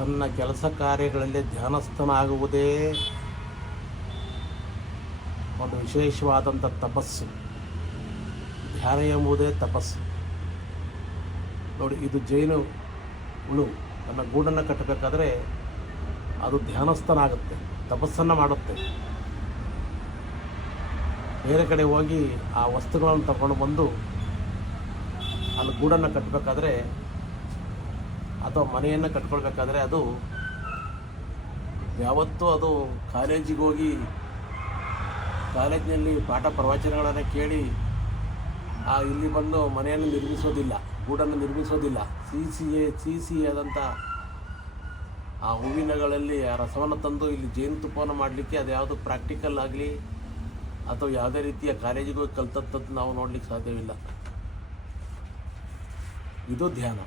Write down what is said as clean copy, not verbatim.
ತನ್ನ ಕೆಲಸ ಕಾರ್ಯಗಳಲ್ಲಿ ಧ್ಯಾನಸ್ಥನಾಗುವುದೇ ಒಂದು ವಿಶೇಷವಾದಂಥ ತಪಸ್ಸು. ಧ್ಯಾನ ಎಂಬುದೇ ತಪಸ್ಸು. ನೋಡಿ, ಇದು ಜೇನು ಹುಳು ತನ್ನ ಗೂಡನ್ನು ಕಟ್ಟಬೇಕಾದ್ರೆ ಅದು ಧ್ಯಾನಸ್ಥನಾಗುತ್ತೆ, ತಪಸ್ಸನ್ನು ಮಾಡುತ್ತೆ. ಬೇರೆ ಕಡೆ ಹೋಗಿ ಆ ವಸ್ತುಗಳನ್ನು ತಗೊಂಡು ಬಂದು ಅಲ್ಲಿ ಗೂಡನ್ನು ಕಟ್ಟಬೇಕಾದ್ರೆ ಅಥವಾ ಮನೆಯನ್ನು ಕಟ್ಕೊಳ್ಬೇಕಾದ್ರೆ ಅದು ಯಾವತ್ತೂ ಅದು ಕಾಲೇಜಿಗೆ ಹೋಗಿ ಕಾಲೇಜಿನಲ್ಲಿ ಪಾಠ ಪ್ರವಚನಗಳನ್ನು ಕೇಳಿ ಇಲ್ಲಿ ಬಂದು ಮನೆಯನ್ನು ನಿರ್ಮಿಸೋದಿಲ್ಲ, ಗೂಡನ್ನು ನಿರ್ಮಿಸೋದಿಲ್ಲ. ಸಿಹಿ ಆದಂಥ ಆ ಹೂವಿನಗಳಲ್ಲಿ ಆ ರಸವನ್ನು ತಂದು ಇಲ್ಲಿ ಜೇನುತುಪ್ಪವನ್ನು ಮಾಡಲಿಕ್ಕೆ ಅದು ಯಾವುದು ಪ್ರಾಕ್ಟಿಕಲ್ ಆಗಲಿ ಅಥವಾ ಯಾವುದೇ ರೀತಿಯ ಕಾಲೇಜಿಗೆ ಹೋಗಿ ಕಲ್ತದ್ದು ನಾವು ನೋಡಲಿಕ್ಕೆ ಸಾಧ್ಯವಿಲ್ಲ. ಇದು ಧ್ಯಾನ.